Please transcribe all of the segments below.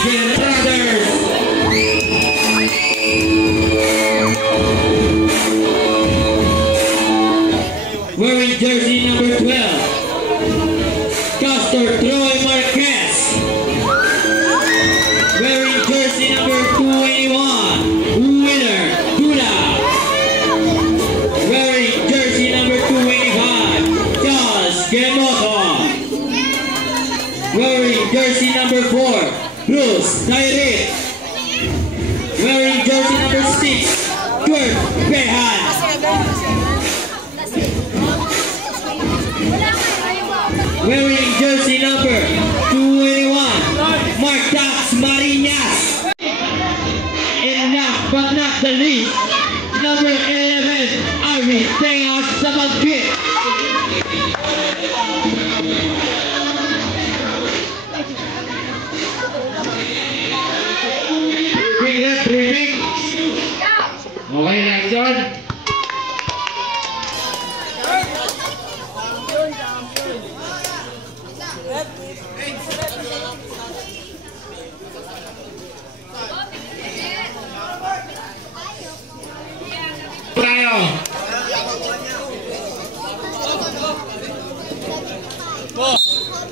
Brothers. Wearing jersey number 12, Castor Troy Marquez. Wearing jersey number 21, Winner Duda. Wearing jersey number 25, Charles Gemoto. Wearing jersey number 4, Bruce Tyree. Wearing jersey number 6, Kurt Behan. Wearing jersey number 21, Mark Dax Marinas. And last but not the least, number 11, Arvin Tejas Sabagkit. Bring that briefing. Okay lang dyan.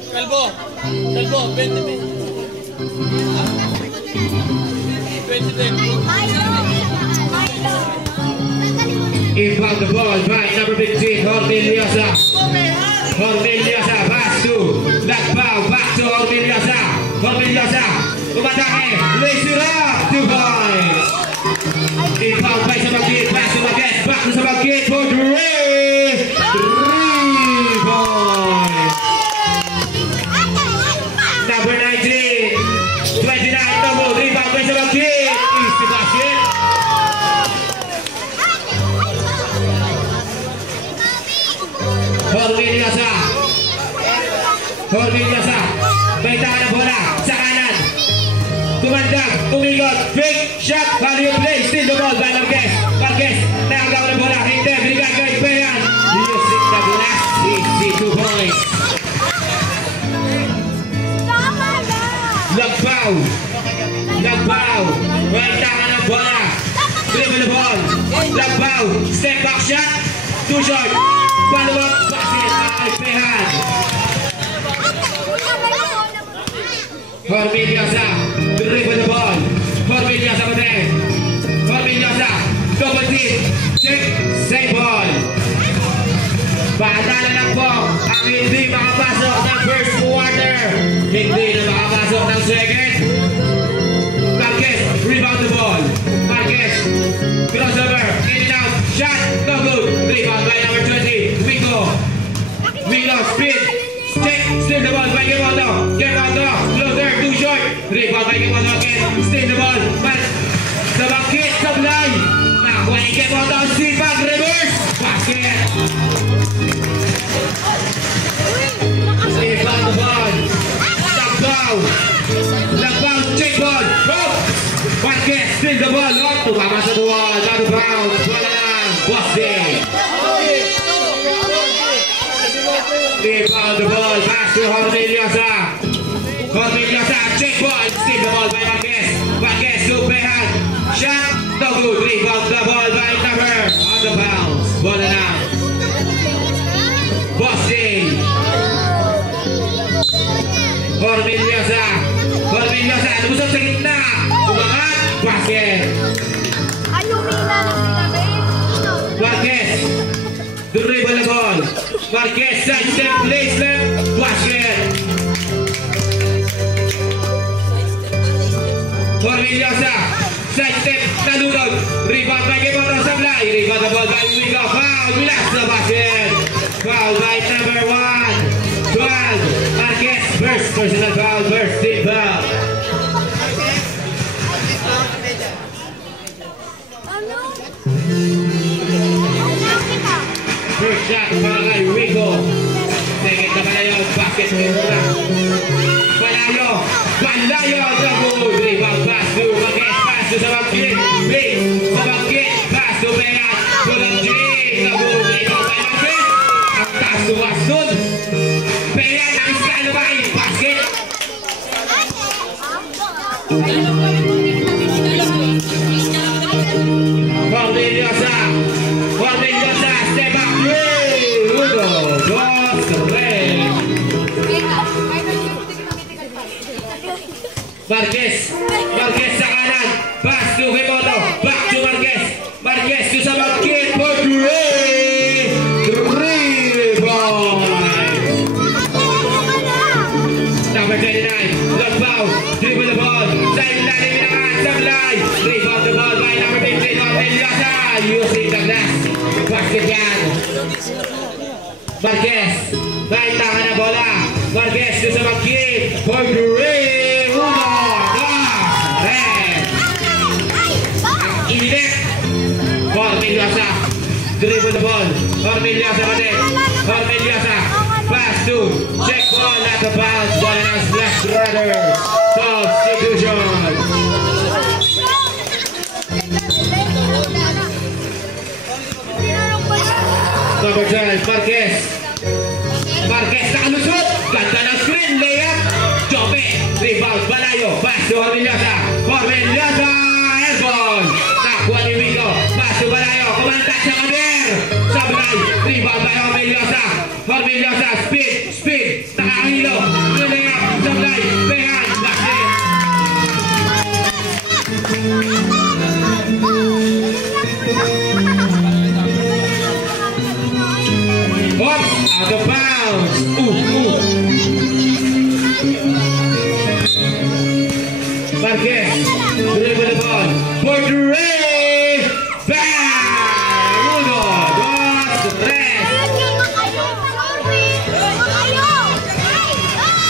Kalbo, 20 din. 20 din. Inbound the ball by number 15, Hormiliosa. Hormiliosa, pass to Lakbao, back to Hormiliosa. Hormiliosa, umatake, lays it up, 2 points. Inbound by Sabagkit, pass to Marquez, back to Sabagkit for 3 points. Number 19, 29, double rebound by Sabagkit. Is the basket. Hormiliosa. Hormiliosa. May tahan ng bola sa kanan. Tumandag, umigot, fake shot, value play, still the ball by Marquez. Marquez, nakagawa ng bola, hindi, binigay kay Behan. Using the glass, easy 2 points. Lakbao. Lakbao. May tahan ng bola. Dribble the ball. Lakbao, step back shot, too short. Follow up, basket by Behan. Hormiliosa, dribble the ball. Hormiliosa pa din. Hormiliosa, double team. Check, save ball. Paatala lang po ang hindi makapasok ng first quarter. Hindi na makapasok ng second. Marquez, rebound the ball. Marquez, crossover, in and out, shot, no good. Rebound by number 20, Wico. Wico, speed, check, steal the ball by Gemoto. Gemoto, closer, too short. Rebound by Gemoto again, steal the ball. Sabagkit, sablay. Nakuha ni Gemoto, sipag, reverse, basket. Rebound the ball. Lakbao. Lakbao, check ball. Oh! Marquez, steal the ball. Oh, tumama sa duwan. Out of bounds. Wala lang. Boston. Rebound the ball. Pass to Hormiliosa. Hormiliosa, check ball. Steal the ball by Marquez. Marquez to Behan. Shot. No good. Rebound the ball by number. Out of bounds. Wala lang. Boston. Hormiliosa. Hormiliosa. Lumusot sa gitna. Umangat. Basket. Marquez. Dribble the ball. Marquez. Side step. Place left. Basket. Hormiliosa. Side step. Nalunod. Rebound by Gemoto Sablay. Rebound the ball by Wico. Foul. Relax the basket. Foul by number 1. 12. Marquez. First personal foul. First team foul. First shot para kay Wico. Second na Palayo. Basket muna. Palayo. Palayo. Double. Rebound pass to Marquez. Pass to Sabagkit. Big. Sabagkit. Pass to Behan. Pulang G. Double. Rebound by Marquez. Ang taas tuwas dun. Behan ang style by basket. Corneliosa, Corneliosa, step back 3, 1, 2, 3. Marquez, Marquez sa kanan, pass to Kimoto, back to Marquez, Marquez to sa Marquez for 3 points. Number 29, long ball, dribble the ball, sideline nilakan, sablay, rebound the ball by number 15, Corneliosa, using the glass, basket yan. Marquez, naintakan na bola, Marquez to sa Marquez for 3. Corneliosa, dribble the ball, Corneliosa pa din, Corneliosa, pass to, check ball at the bounce, ball and Splash Brothers, substitution. Number 12, Marquez, Marquez nakalusot, ganda ng screen, layup, Jope, rebound, Balayo, pass to Corneliosa, Corneliosa, airball, nakuha ni Wico, pass to Balayo, kumantat sa kader, sablay, rebound tayo Corneliosa, Corneliosa, speed, nakahilo, layup, sablay, pehan, basket. Out of bounds. Marquez, dribble the ball. For 3. Bang! 1, 2, 3.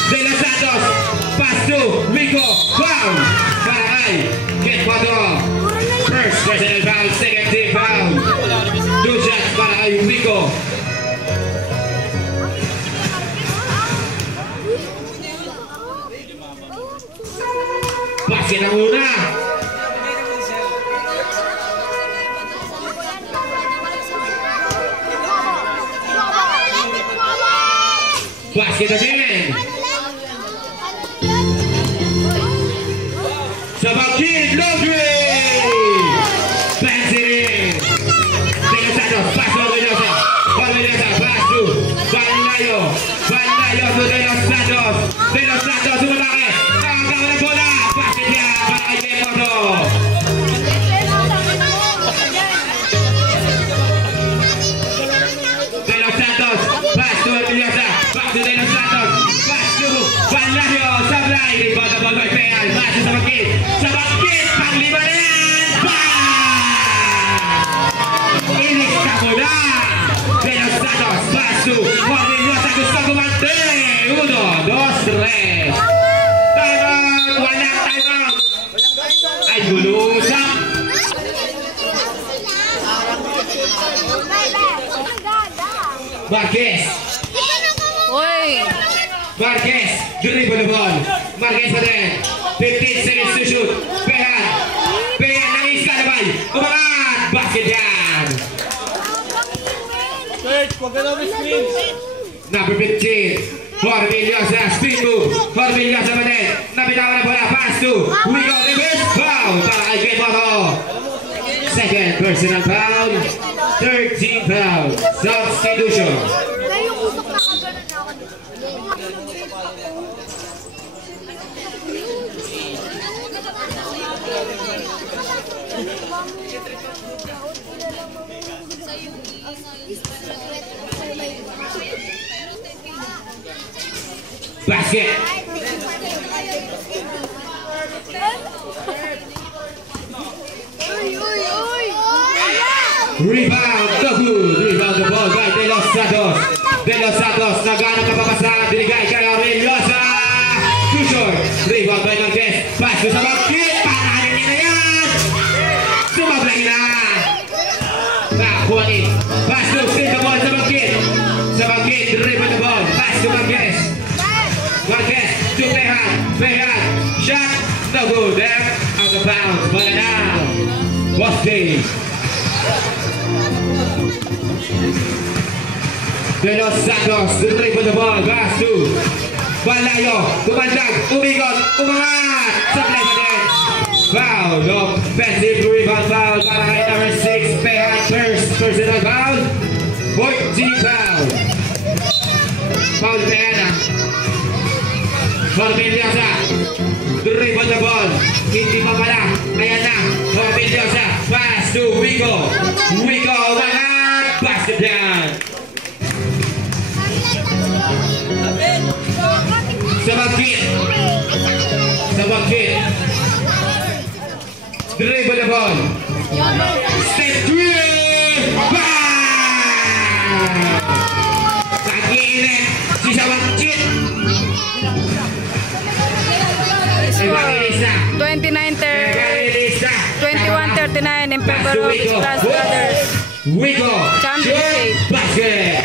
De Los Santos, pass to Rico. Foul. Karakay, get control. First personal foul, second team foul. 2 shots para kay Rico. Basket ang una. Basket again. Sa Bakit, Logri. Benzirin. De Los Santos, pass to Corneliosa. Corneliosa, pass to Balayo. Balayo to De Los Santos. De Los Santos, umabake. Nakakawa ng bola. Basket yan para kay Kemoto. De Los Santos, pass to Corneliosa. Back to De Los Santos. Pass to Balayo. Sablay. Rebound the ball by Peal. Pass to Sabakit. Sabakit. Panglima na yan. Bang! Inis ka mo na. De Los Santos. Pass to Corneliosa. Gusto kumante. 1, 2, 3. Time out. Walang time out. Ay, gulusang. Marquez. Marquez, dribble the ball. Marquez pa din. 15 seconds to shoot. Pehan. Pehan, nangis ka naman. Umangat. Basket yan. Search, huwag ka namin screen. Number 15. Corneliosa, speed move. Corneliosa pa din. Nabitawan na bola. Pass to. We go reverse. Foul. Para kay Kemoto. Second personal foul. 13 foul. Substitution. Basket. Rebound, no good. Rebound the ball by De Los Santos. De Los Santos, nagana ka papasahan, binigay kay Corneliosa. Too short. Rebound by Marquez. Pass to sa Bakit. Parahanin niya na yan. Sumablay na. Nakuha ni. Pass to, spin the ball sa Bakit. Sa Bakit, dribble the ball. Pass to Marquez. Marquez to Pehan. Pehan. Shot. No good. There. Out of bounds. Ball now. Boston. De Los Santos, dribble the ball, pass to Balayo, tumandag, umigot, umangat, sablay pa din. Offensive rebound foul para kay number 6, Pehan. First personal foul. 14 foul. Foul Pehan. Formiliosa. Dribble the ball. Hindi mawala. Ayan na. Formiliosa. Pass to Wigo. Wigo umangat. Basket yan. Sabagkit. Sabagkit. Dribble the ball. Step 3. Bang! Kagiirin si Sabagkit. Evangelista. 21-39 in favor of Splash Brothers. Wigo. Championship. Basket.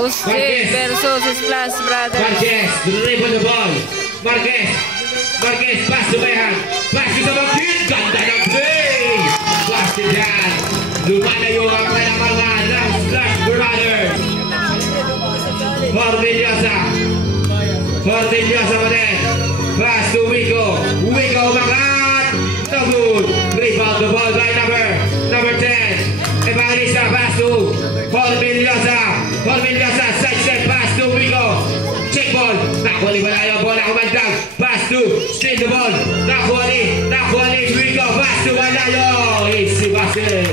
Busquets versus Splash Brothers. Marquez, dribble the ball. Marquez, Marquez, pass to Behan. Pass to Sabagkit. Ganda ng play. Basket yan. Lumalayo ang kalamangan ng Splash Brothers. Formiliosa. Formiliosa pa din. Pass to Wigo. Wigo umangat. No good. Rebound the ball by number 10. Evangelista, pass to Formiliosa. Formiliosa, side step pass to Wigo. Check ball. Nakuha ni Balayo. Bola kumandag. Pass to steal the ball. Nakuha ni Wigo. Pass to Balayo. Easy basket.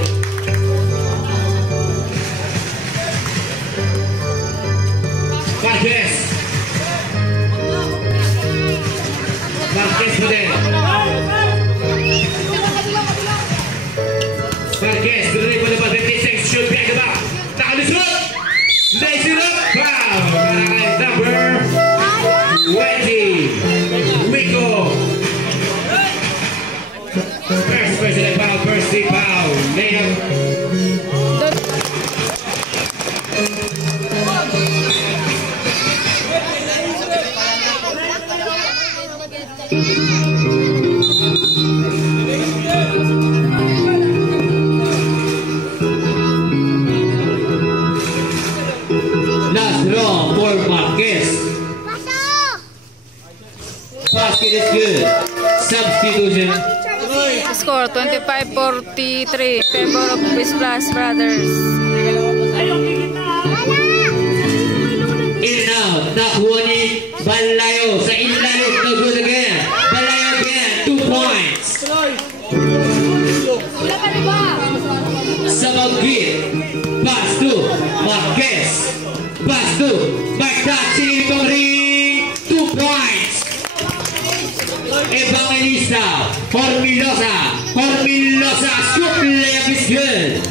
Marquez. Marquez pa din. Marquez, dribble the ball. 56, shoot back the back. Nakalusot. Lays it up. Foul. Para kay number 20. Wigo. First personal foul. First team foul. Layup. Last draw for Marquez. Basket is good. Substitution. Score 25-43 in favor of Splash Brothers. In and out. Nakuha ni Balayo sa inlalit. No good again. Balayo again. 2 points. Sabagkit. Pass to Marquez. Pass to Magdachi Ring. 2 points. Evangelista. Formiliosa. Formiliosa. Scoop layup is good.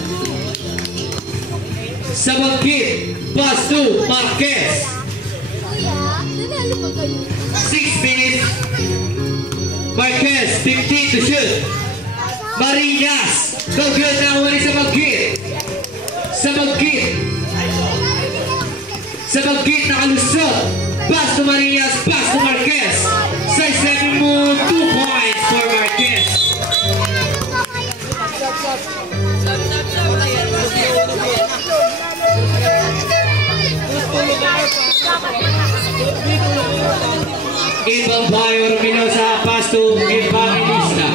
Sabagkit. Pass to Marquez. 6 minutes. Marquez, 15 to shoot. Marinas. No good na wali Sabagkit. Sabagkit. Sabagkit nakalusot. Pass to Marinas. Pass to Marquez. Size 7 mo. 2 points for Marquez. Ibang Bayor Minosa. Pass to Evangelista.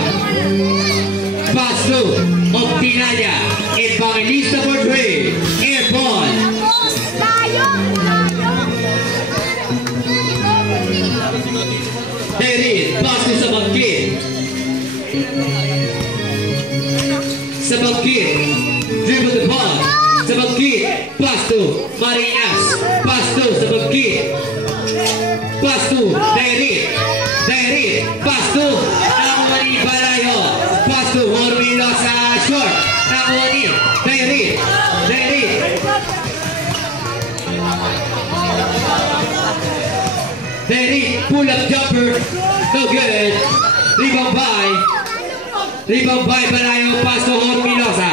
Pass to Optinaya. Evangelista for 3. Airborne. David. Pass to Sabagkit. Sabagkit. Dribble the ball. Sabagkit. Pass to Marinas. Pass to Sabagkit. Pass to David. David. Pass to Nakuha Balayo. Pass to Formiliosa. Short. Nakuha ni David. David. David. Pull up jumper. No good. Rebound by Balayo. Pass to Formiliosa.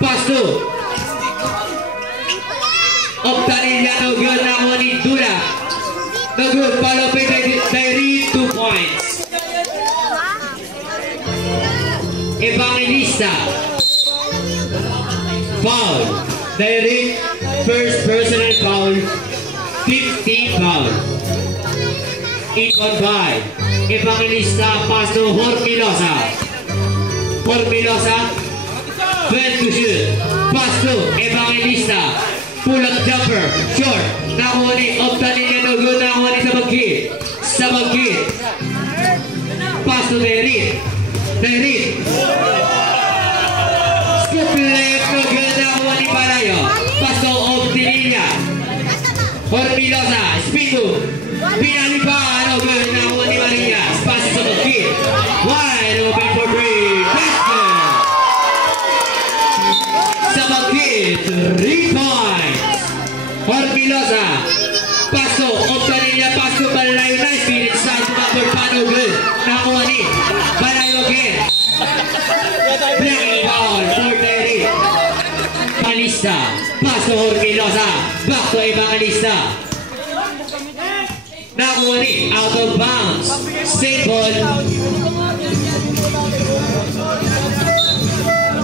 Pass to Optanilla. No good. Nakuha ni Dura. No good. Follow by David. 2 points. Evangelista. Foul. David. First personal foul. 15 foul. Equal by Evangelista, pass to Hormilosa. Hormilosa, 12 to shoot. Pass to Evangelista. Pull-up jumper, short. Nakuha ni Optani niya, no good. Nakuha ni sa magkit. Pass to Derit. Scoop left, no good. Nakuha ni Palayo. Pass to Optani. Hormilosa, spin move. Pinali pa, no good. Nakuha ni Maria. Pass to magkit. Wide open for three. Basket. Sa magkit, 3 points. Hormilosa. Paso, Optania, paso, Balayo, nice speed inside to number Pano, good. Nakuha ni Balayo again. Blocking foul for Terry. Evangelista, paso, Hormilosa. Back to Evangelista. Nakuha ni out of bounds. Same ball.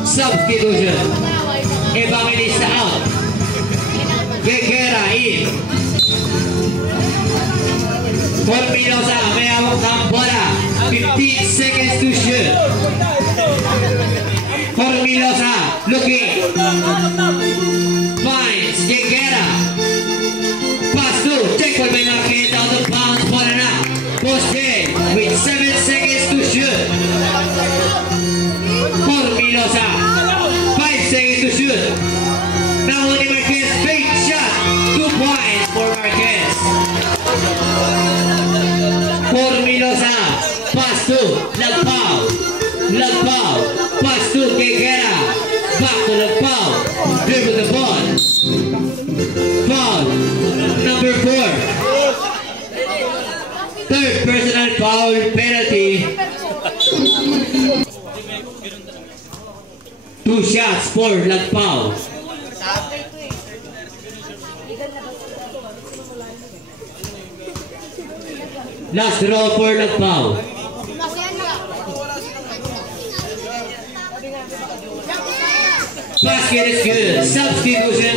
Substitution. Evangelista out. Gegera in. Hormilosa may hawak ng bola. 15 seconds to shoot. Hormilosa looking. Finds Gegera. Pass to. Check what may market out of bounds. Bola na. Poste with 7 seconds to shoot. Hormilosa. 5 seconds to shoot. Now only Marquez, fake shot. 2 points for Marquez. Hormilosa, pass to Lagpao, pass to Gegera, back to Lagpao, dribble the ball. Foul, number 4. Third personal foul penalty. 2 shots for Lagpao. Last draw for Lagpao. Basket is good. Substitution.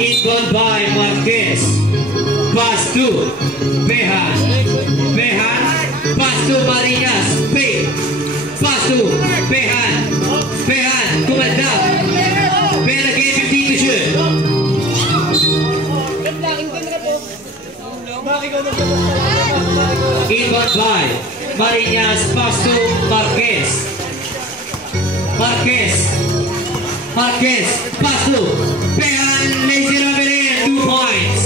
Inbound by Marquez. Pass to Behan. Pass to Marinas. Pass to Behan. Kumanda. Behan again, 15 to shoot. Inbound by Marinas, pass to Marquez, pass to Behan, lazy Ramirez, 2 points.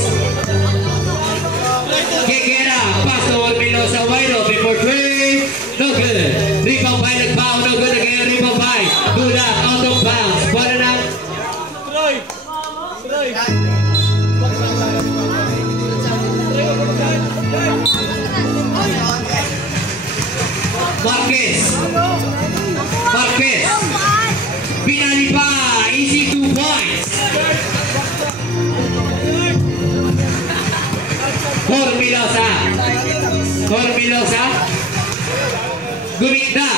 Gegera, pass to Hormilosa, wide open for 3, no good. Rebound by Lagpao, no good again, rebound by Duda, out of bounds, ball na. Marquez, pinali pa, easy 2 points. Hormilosa, gumigda,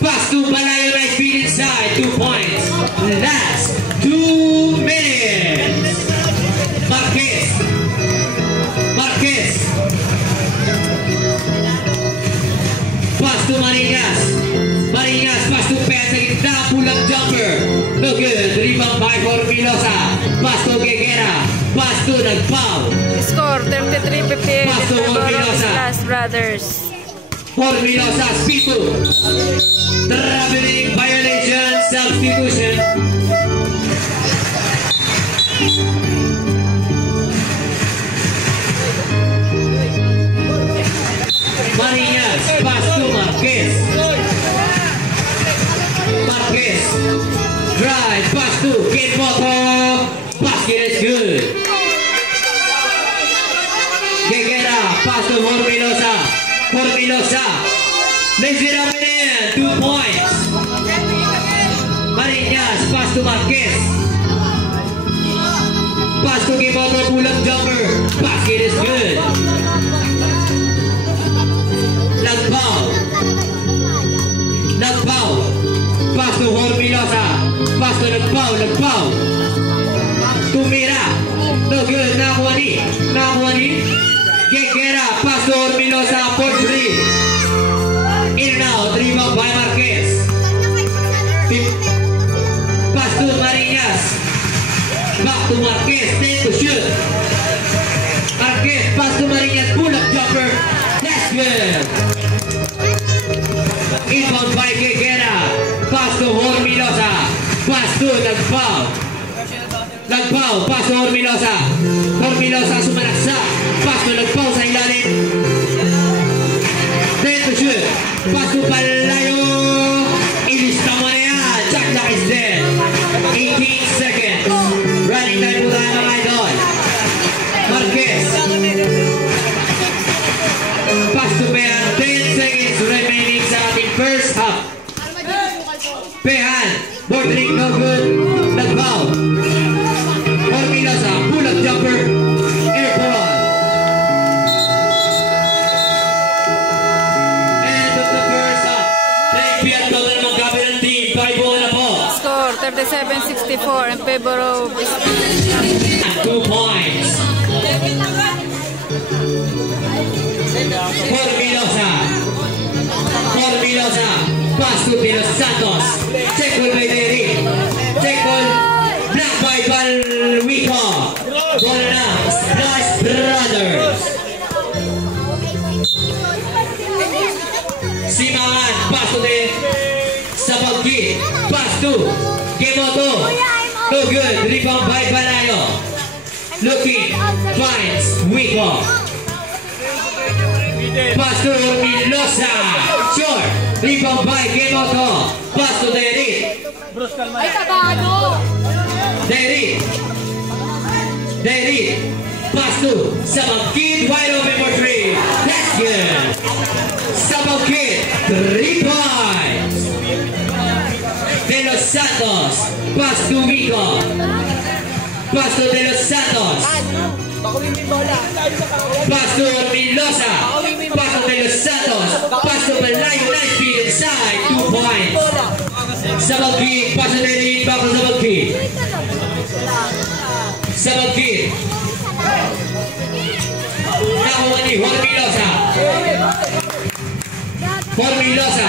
pass to Balayo, nice speed inside, 2 points. Last 2 minutes. Marquez. Pass to Marinas, pass to Pet sa gitna, pull-up jumper. No good, rebound by Hormilosa. Pass to Gegera, pass to Lagpao. Score 33-58 in favor of Splash Brothers. Hormilosa, speed move. Traveling violation, substitution. Marinas, pass to Marquez. Drive, pass to Kenmoto. Basket is good. Gegera, pass to Hormilosa. Lazy Ramirez, 2 points. Marinas, pass to Marquez. Pass to Kenmoto, pull-up jumper. Basket is good. Lagpao. Pass to Hormilosa. Pass to Lagpao. Tumira. No good. Nakuha ni Guerra, pass to Ormilosa for 3. In and out, rebound by Marquez. Pass to Marinas. Back to Marquez, 10 to shoot. Marquez, pass to Marinas, pull-up jumper. That's good. Inbound by Guerra. Pass to Ormilosa. Pass to Nagpao. Nagpao, pass to Ormilosa. Ormilosa sumalaksa. Pass to Nagpao sa ilalim. 10 to shoot. Pass to Palayo. Ilista mo na yan. Shot clock is dead. 18 seconds. Running time po tayo mga idol. Marquez. Pass to Pehan. 10 seconds remaining sa ating first half. Pehan. Bordering no good. Nagpao. Ormilosa. Pull-up jumper. Air ball. End of the first half. Trade total ng kabilang team. 5-1 na po. Score 37-64 in favor of 2 points. Ormilosa. Ormilosa. Pass to De Los Santos. Check ball by Derrick. Check ball. Block by Balwico. Ball na. Splash Brothers. Simangan. Pass to De Sabagki. Pass to Gemoto. No good. Rebound by Balayo. Looking. Finds Wico. Pass to Ormilosa. Short. Rebound by Gemoto. Pass to Derrick. Ay, tabado! Derrick. Derrick. Pass to Sabagki. Wide open for 3. That's good. Sabagki. 3 points. De Los Santos. Pass to Wico. Pass to De Los Santos. Pass to Ormilosa. Pass to De Los Santos. Pass to Balayo. Nice feed inside. 2 points. Sabagki. Pass to Derrick. Back to Sabagki. Sabagki. Nakuha ni Ormilosa. Ormilosa.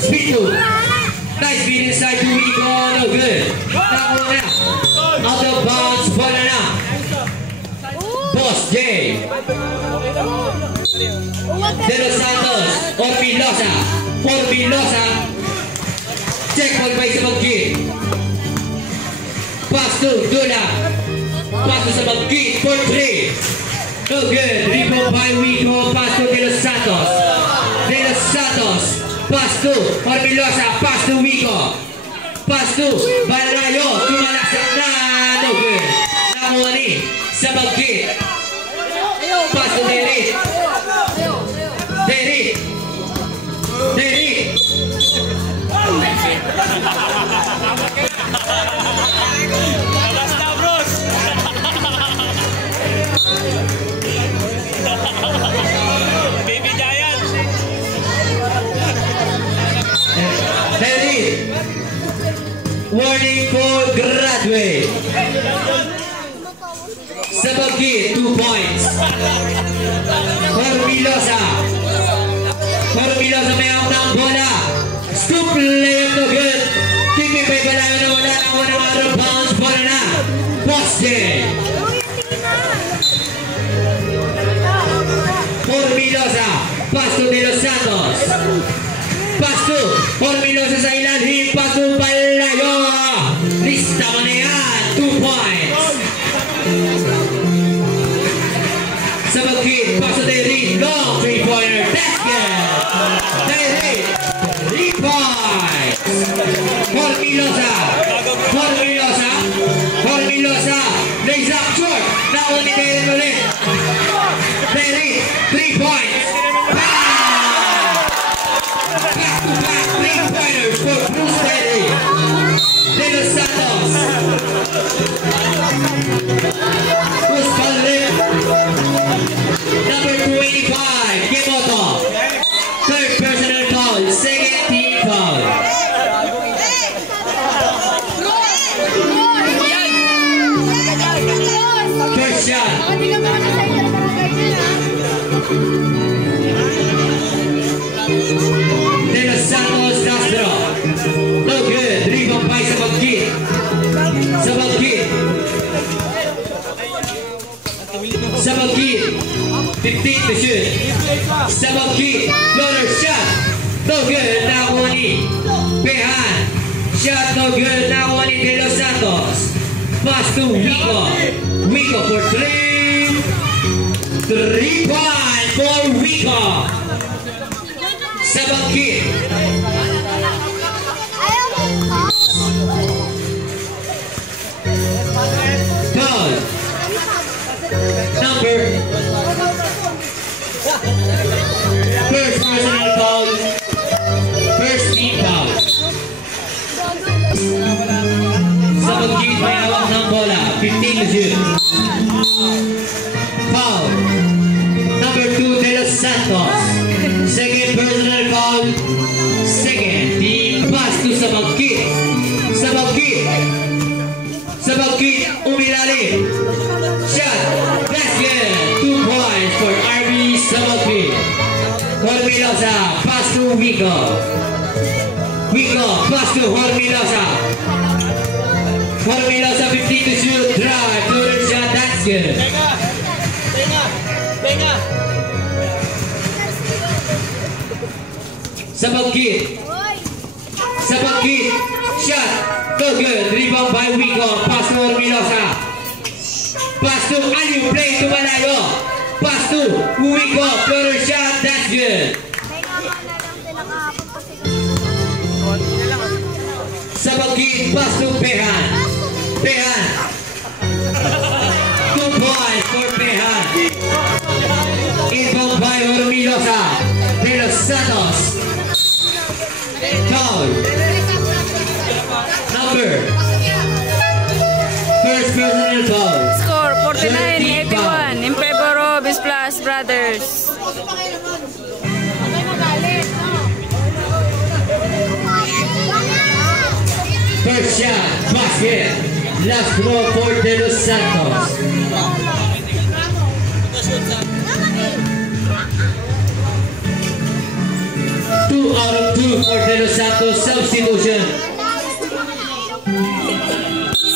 Speed 2. Nice feed inside to Wico. No good. Nakuha na. Out of bounds. Bola na. Boss J. De Los Santos. Ormilosa. Ormilosa. Check ball by Sabagki. Pass to Dula. Pass to Sabagki for 3. No good. Rebound by Wico. Pass to De Los Santos. De Los Santos. Pass to Ormilosa. Pass to Wico. Pass to Balayo. Tumalaksak na. No good. Nakuha ni Sabagki. Pass to Derrick. Derrick. Derrick. Baby Giant. Derrick. Warning for graduate. Sabagki, 2 points. Ormilosa. Ormilosa may out ng bola. Scoop layup no good. Tipi pa Balayo na wala na wala ng out of bounds. Bola na. Poste. Ormilosa. Pass to De Los Santos. Pass to Ormilosa sa ilalim. Pass to Balayo. Lista mo na yan. 2 points. Sabagki. Pass to Derrick. Long 3-pointer. That's good. Derrick. 3 points. Ormilosa. Ormilosa. Ormilosa. Lays up short. Nakuha ni Derrick ulit. Derrick. 3 points. Back-to-back 3-pointers for Bruce Derrick. De Los Santos. Bruce Derrick. Number 285. Gemoto. Third personal foul. Second team foul. First shot. De Los Santos Castro. No good. Rebound by Sabagkit. Sabagkit. Sabagkit. 15 to shoot. Sabagkit. Floater shot. No good. Nakuha ni Pehan. Shot no good. Nakuha ni De Los Santos. Pass to Wico. Wico for 3. 3 points for Wico. Sabagkit. Foul. Number. First personal foul. First team foul. Sabagkit may hawak ng bola. 15 to shoot. Foul. Number 2, De Los Santos. Second personal foul. Second team pass to Sabagkit. Sabagkit. Sabagkit umilalim. Shot. Basket. 2 points for RB Sabagkit. Hormilosa. Pass to Wico. Wico. Pass to Hormilosa. Hormilosa 15 to shoot. Drive. Floater shot. That's good. Benga. Sabagkit. Sabagkit. Shot. No good. Rebound by Wico. Pass to Hormilosa. Pass to Aliu. Play to Malayo. Pass to Wico. Floater shot. That's good. Sabagkit. Pass to Pehan. Pehan. 2 points for Pehan. Inbound by Hormilosa. De Los Santos. Foul. Number. First personal foul. Score 49-81 in favor of Splash Brothers. First shot. Basket. Last throw for De Los Santos. 2 out of 2 for De Los Santos. Substitution.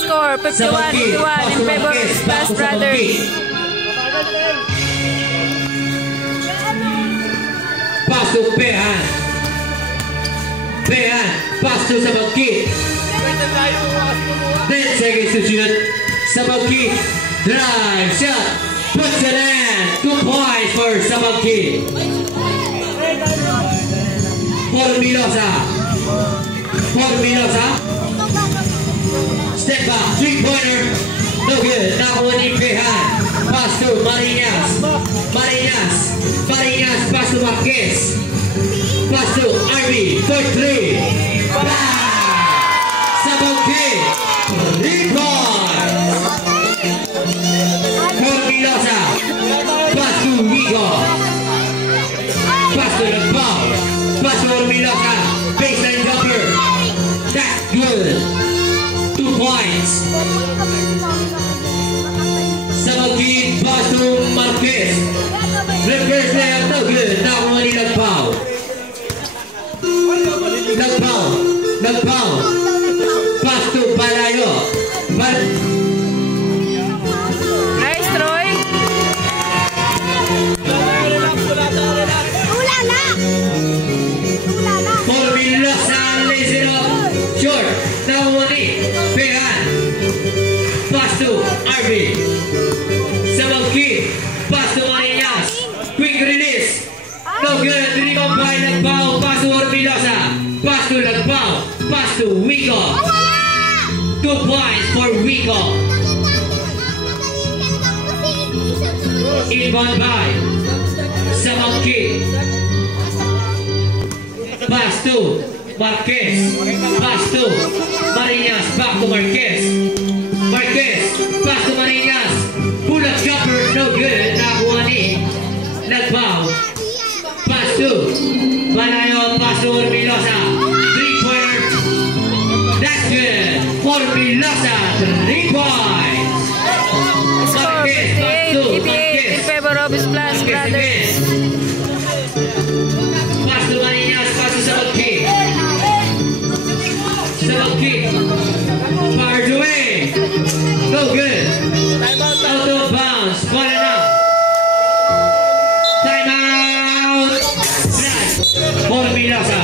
Score 51-81 in favor of Splash Brothers. Pass to Pehan. Pehan. Pass to Sabagkit. 10 seconds to shoot. Sabagkit. Drive. Shot. Puts it in. 2 points for Sabagkit. Hormilosa. Hormilosa. Step back. 3-pointer. No good. Nakuha ni Pehan. Pass to Marinas. Marinas. Marinas. Pass to Marquez. Pass to Arby. For 3. Sabagkit. 3 points. Hormilosa. Pass to Wico. Pass to Lagbao. Pass to Hormilosa. Baseline jumper. That's good. 2 points. Sabagkit. Pass to Marquez. Reverse layup. No good. Nakuha ni Lagbao. Lagbao. Lagbao. Pass to Malayo. Nice, Troy. Hormilosa lays it up. Short. Nakuha ni Pehan. Pass to Arby. Sabagkit. Pass to Marinas. Quick release. No good. Rebound by Lagbao. Pass to Hormilosa. Pass to Lagbao. Pass to Wico. 2 points for Wico. Inbound by Sabagkit. Pass to Marquez. Pass to Marinas. Back to Marquez. Marquez. Pass to Marinas. Pull up jumper. No good. Nakuha ni Lagbao. Pass to Malayo. Pass to Hormilosa. 3-pointer. That's good. Hormilosa. 3 points. Score Marquez. Pass to 58-88 in Marquez. favor of Splash Marquez Brothers. again. Boss, bola na. Time out. Formilosa.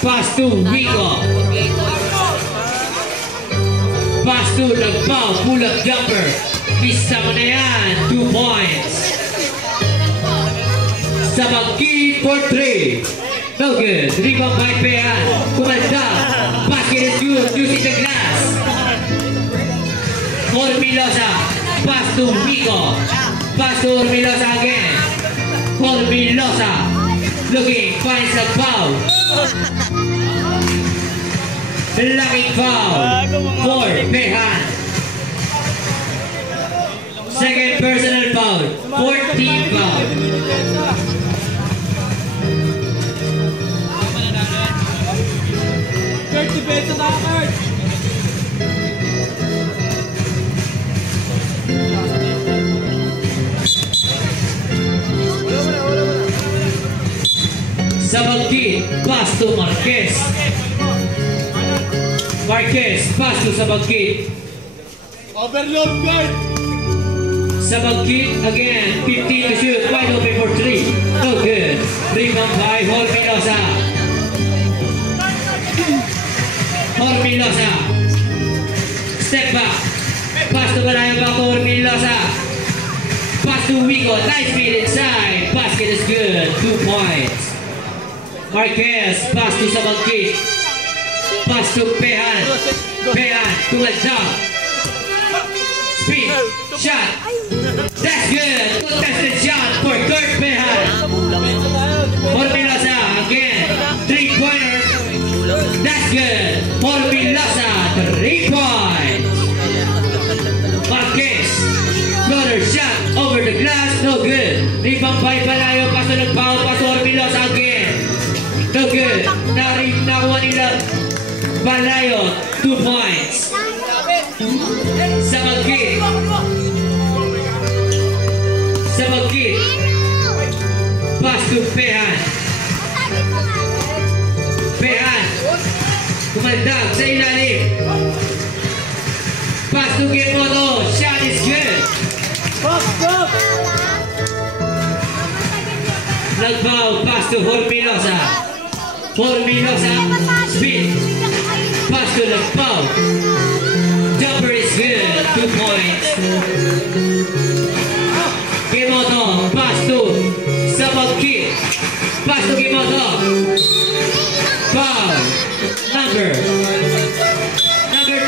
Pass to Rico. Pass to Nagpao. Pull-up jumper. Bisa mo na yan. 2 points. Sabagkid for 3. No good. Rebound by Pehan. Kumanda. Basket is good. Using the glass. Formilosa. Pass to Rico. Pass to Formilosa again. Formilosa. Looking. Finds a foul. Locking foul. For Pehan. Second personal foul. 14 foul. Kurt, depensa na Kurt. Sabagkid, pass to Marquez. Marquez, pass to Sabagkid. Overload, Kurt. Sabagkid again, 15 to shoot, wide open for 3. No good. Rebound by Formilosa. Formilosa. Step back. Pass to Balayan back to Formilosa. Pass to Wigo. Nice feed inside. Basket is good. 2 points. Marquez. Pass to Sabagkid. Pass to Pehan. Pehan to a jump. Spin. Shot. That's good. Contested shot for Kurt Pehan. Formilosa again. 3-pointer. That's good. Formilosa. 3 points. Marquez. Floater shot over the glass. No good. Rebound by Palayo. Paso ng foul. Paso Formilosa again. No good. Nakuha nila Palayo. 2 points. Sabagkid. Sabagkid. Pass to Pehan. Pehan. Kumandag sa ilalim. Pass to Gimoto. Shot is good. Nagbaw. Pass to Formilosa. Formilosa. Spin. Pass to Nagbaw. Jumper is good. 2 points. Gimoto. Pass to Sabagkid. Pass to Gimoto. Foul. Number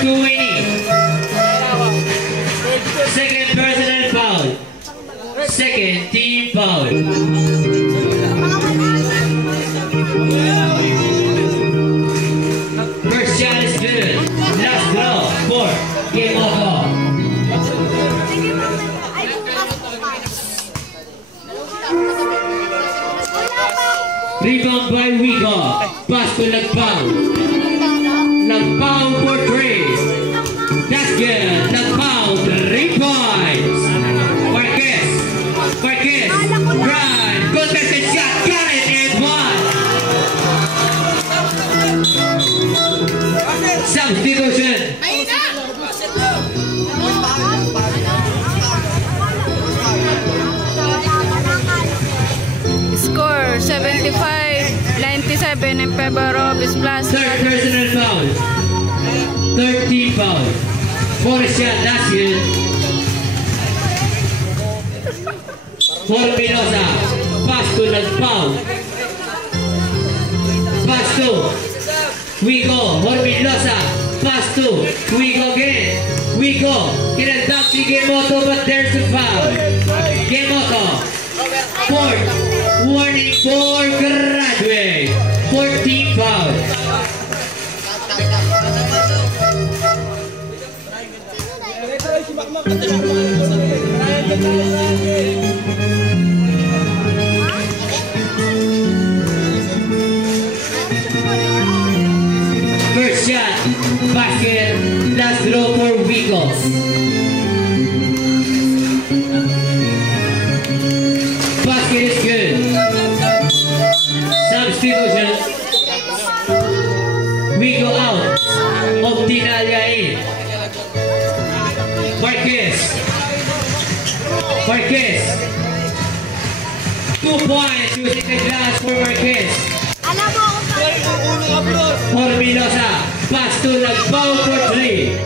2 Winnie. Second personal foul. Second team foul. First shot is good. Last draw for Gimoto. Rebound by Wigo. Pass to Nagpao. Nagpao for 3. That's good. Nagpao, 3 points. Marquez. Marquez. Run. Contested shot. Got it and 1. Substitution. Score 75-97 in favor of Splash Third personal foul. 13 foul. 4 shot. That's good. Formilosa. Pass to Nagpao. Pass to Wigo. Formilosa. Pass to Wigo again. Wigo. Kinagtap si Gimoto but there's a foul. Gimoto. Fourth. Warning for graduate. 14 foul. First shot, basket, last throw for Wigo. Basket is good. Substitution. Wigo out. Optinalia in. Marquez. Marquez. 2 points using the glass for Marquez. Alam mo kung bakit. Formilosa. Pass to Lagpao for 3.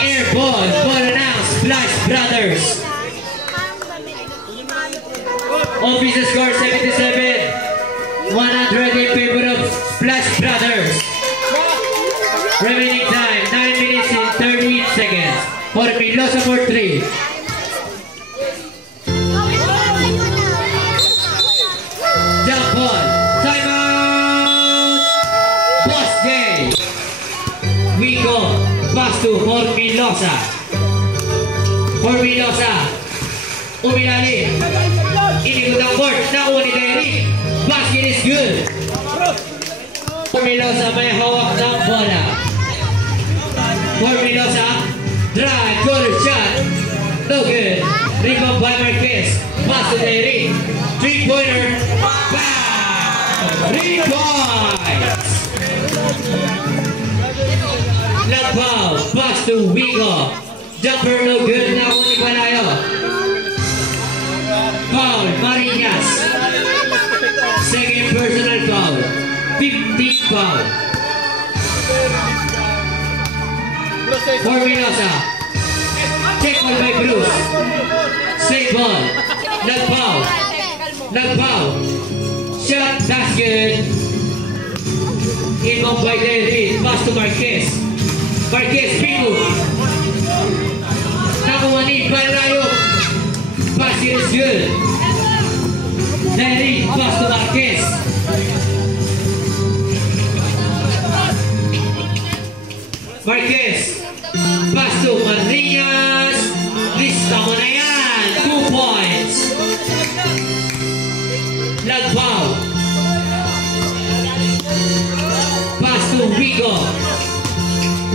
Air ball. Ball announced. Splash Brothers. Official score 77. 100 in favor of Splash Brothers. Remaining time 9 minutes and 38 seconds. Formilosa for 3. Jump ball. Timeout. Boss Day. We go. Pass to Formilosa. Formilosa. Umilalim. Inikot ang court. Nakuha ni Derek. Basket is good. Formilosa may hawak ng bola. Formilosa. Drive. Good shot. No good. Rebound by Marquez. Pass to Derek. 3-pointer. Bam! 3 points. Lagpao. Pass to Wigo. Jumper no good. Nakuha ni Palayo. Foul, Marinas. Second personal foul. 15th foul. Formilosa. Check ball by Bruce. Save ball. Lagpao. Lagpao. Shot, basket. Inbound by Derry. Pass to Marquez. Marquez, Pico. Nakuha ni Palayo. Basket is good. Derry, pass to Marquez. Marquez, pass to Marinas. Lista mo na yan. 2 points. Lagpao. Pass to Wigo.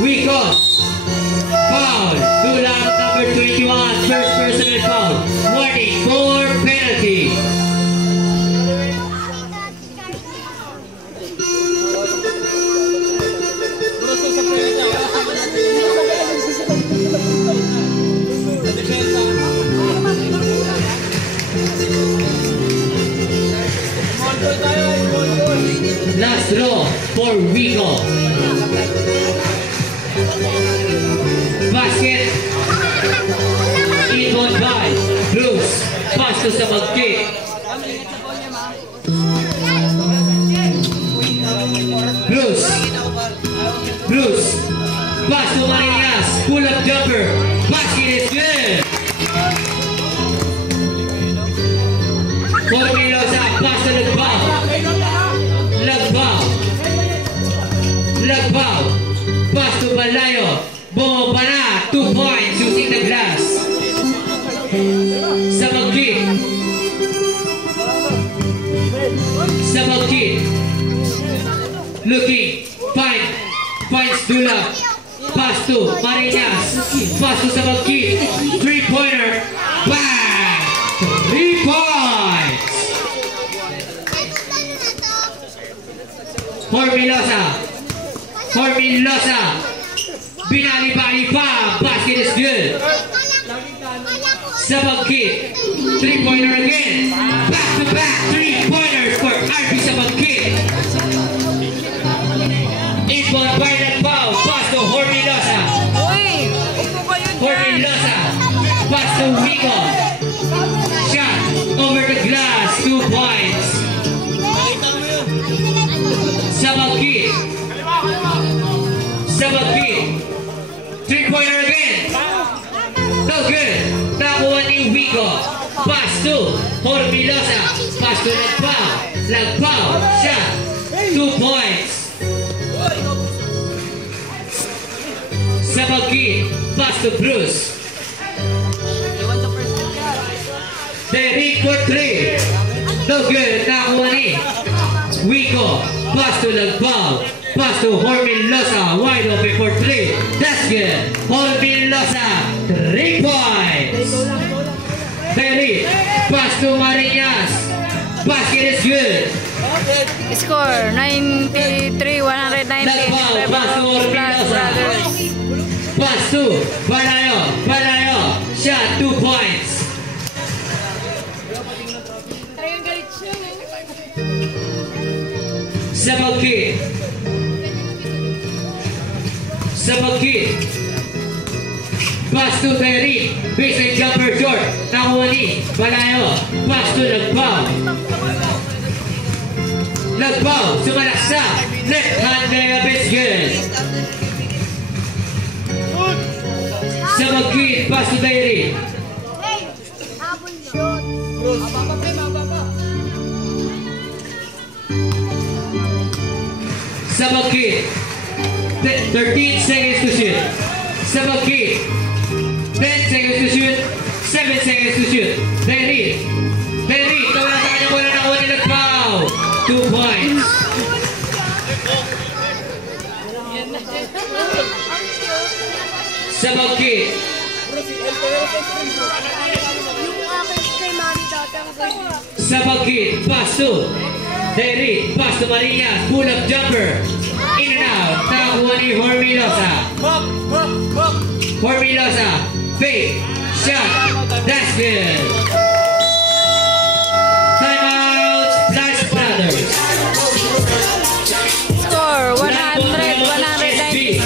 Wigo. Foul. Dulang number 21. First personal foul. Warning for penalty. Last draw for Wigo. Basket. Inbound by Bruce. Pass to sa mag-kick. Bruce. Bruce. Pass to Marinas. Pull up jumper. Basket is good. Formilosa. Pass to Lagpao. Lagpao. Lagpao. Pass to Palayo. Bomba na. 2 points using the glass. Sa mag-kick. Sa mag-kick. Looking. Finds Dula. Pass to Marinas. Pass to sa mag-kick. 3-pointer. Bang! 3 points. Formilosa. Formilosa. Binali-bali pa. Basket is good. Sa mag-kick. 3-pointer again. Back-to-back 3-pointers for RB sa mag-kick. Inbound by Lagpao. Pass to Formilosa. Uy! Upo kayo dyan! Formilosa. Pass to Wigo. Shot over the glass. 2 points. Sa mag-kick. Sa mag-kick. 3-pointer again. No good. Nakuha ni Wigo. Pass to Formilosa. Pass to Lagpao. Lagpao. Shot. 2 points. Sa mag-kick. Pass to Bruce. Derek for 3. No good. Nakuha ni Wigo. Pass to Lagpao. Pass to Formilosa. Wide open for 3. That's good. Formilosa. 3 points. Derek. Pass to Marinas. Basket is good. Score 93-190 Lagpao. Pass to Splash Formilosa. Brothers. Pass to Palayo. Palayo. Shot 2 points. sa mag-kit. Sa mag-kit. Pass to Derek. Baseline jumper short. Nakuha ni Palayo. Pass to Lagbaw. Lagbaw. Sumalaksa. Left hand there. Biscuit. Sa mag-kit. Pass to Derek. Hey, habol yun. Sa mag-kit. 13 seconds to shoot. Sa mag-kit. 10 seconds to shoot. 7 seconds to shoot. Derek. Derek. Tawala sa kanya. Wala na ni Lagbaw. 2 points. Sa mag-kit. Yung akin kay Mami dati ang ganyan. Sa mag-kit. Pass to Derek. Pass to Maria. Pull up jumper. In and out. Nakakuha ni Hormilosa. Hormilosa. Fake. Shot. That's good. Timeout. Flash Brothers. Score 100-190.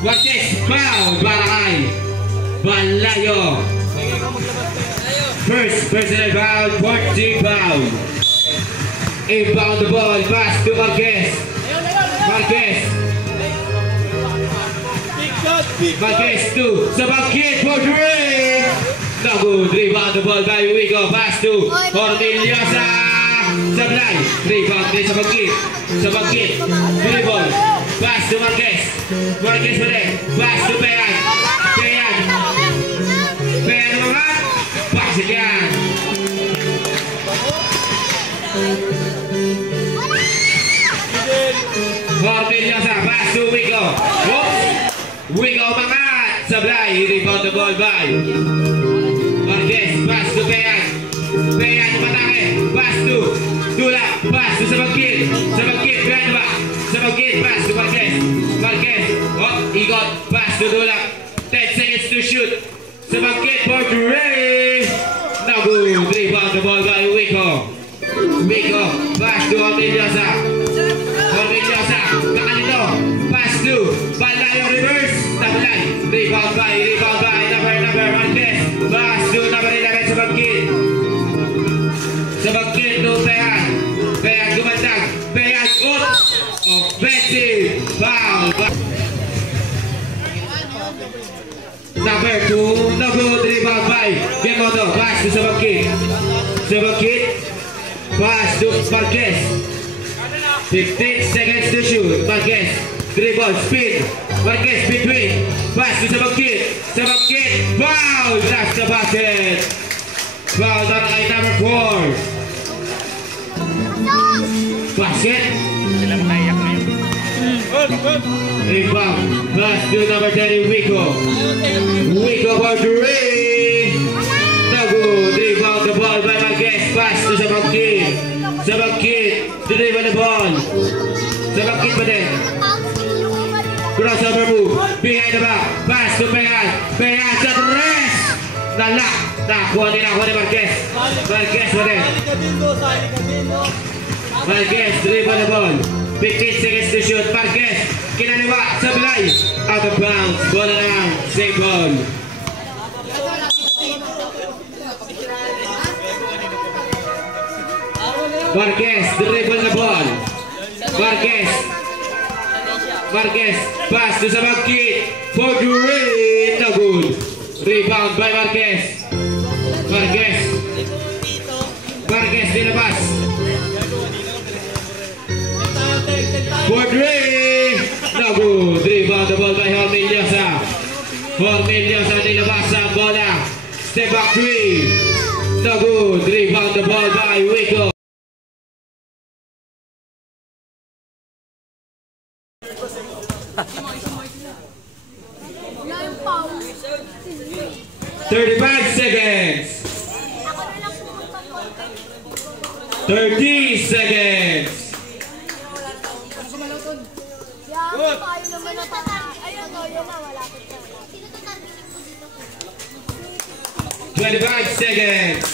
Marquez. Foul. Barakay. Balayo. First personal foul. 14 foul. Inbound the ball. Pass to Marquez. Marquez. Marquez to sa mag-kit for three. No good. Rebound the ball by Wigo. Pass to Corneliosa. Sablay. Rebound din sa mag-kit. Sa mag-kit. Dribble. Pass to Marquez. Marquez pa rin. Pass to Peyan. Peyan. Peyan naman. Pass it yan. Corneliosa. Pass to Wigo. Wigo umangat. Sablay. Rebound the ball by Marquez. Pass to Peyan. Peyan umatake. Pass to Dula. Pass to sa mag-kit. Sa mag-kit. Grand back. Sa mag-kit. Pass to Marquez. Marquez. Oh, ikot. Pass to Dula. 10 seconds to shoot. Sa mag-kit for three. No good. Rebound the ball by Wigo. Wigo. Pass to Corneliosa. Corneliosa. Kakalito. Pass to Balayo reverse. Tablay. Rebound by number Marquez. Pass to number 11 sa mag-kit. Sa mag-kit to Peyan. Peyan gumandag. Peyan out. Offensive. Foul. Number 2. No good. Rebound by Gemoto. Pass to sa mag-kit. Sa mag-kit. Pass to Marquez. 15 seconds to shoot. Marquez. Dribble. Spin. Marquez between. Pass to sa mag-kit. Sa mag-kit. Foul. That's the basket. Foul na kay number 4. Basket. Rebound. Pass to number 30. Wigo. Wigo for three. No good. Rebound the ball by Marquez. Pass to sa mag-kit. Sa mag-kit. Dribble the ball. Sa mag-kit pa din. Crossover move. Behind the back. Pass to Peyan. Peyan sa tres. Nalak. Nakuha ni Marquez. Marquez pa din. Marquez. Dribble the ball. 15 seconds to shoot. Marquez. Kinaliwa. Sablay. Out of bounds. Bola na lang. Save ball. Marquez. Dribble the ball. Marquez. Marquez. Pass to sa mag-kit. For three. No good. Rebound by Marquez. Marquez. Marquez nilabas. For three. No good. Rebound the ball by Hormilosa. Hormilosa nilabas sa bola. Step back three. No good. Rebound the ball by Wigo. Wala yung foul. 35 seconds. 30 seconds. Yan, tayo naman na tatang. Ayun o, yun na, malapit na. 25 seconds.